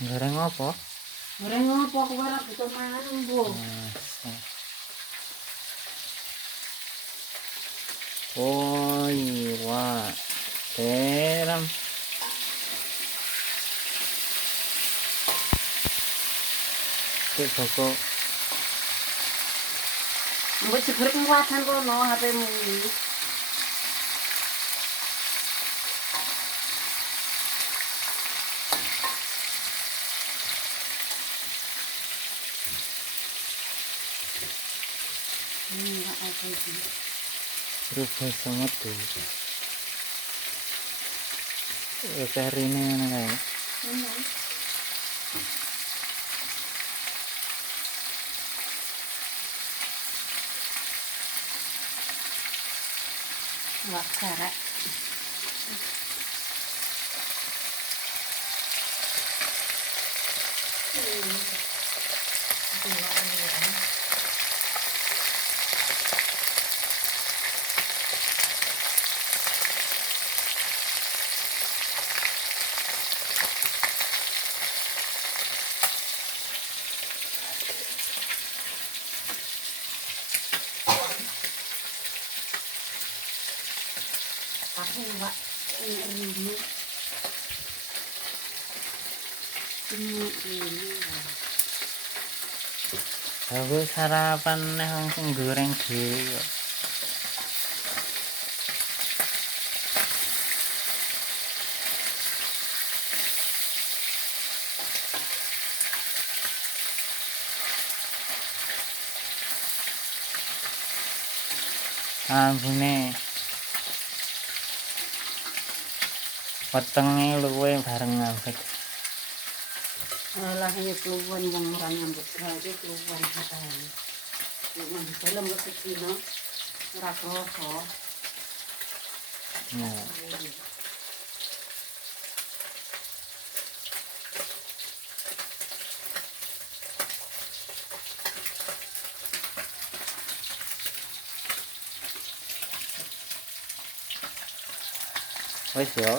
Goreng apa? Goreng apa aku ora bisa mangan Bu. Oh iya, teram. Cek Joko. Mbok jeger kuwatan kono HP-mu. Enggak apa itu. Rubah sangat tuh. Karine ngene kae. Wah, karek. Aku enggak ini. Aku sarapan nih langsung goreng dhewe. Ambune wetenge luwe bareng ambek. Alah ini keluar yang orang nyambut gawe keluar katanya. Yang dalam rezeki no, ora kroso. Nah, wis yo.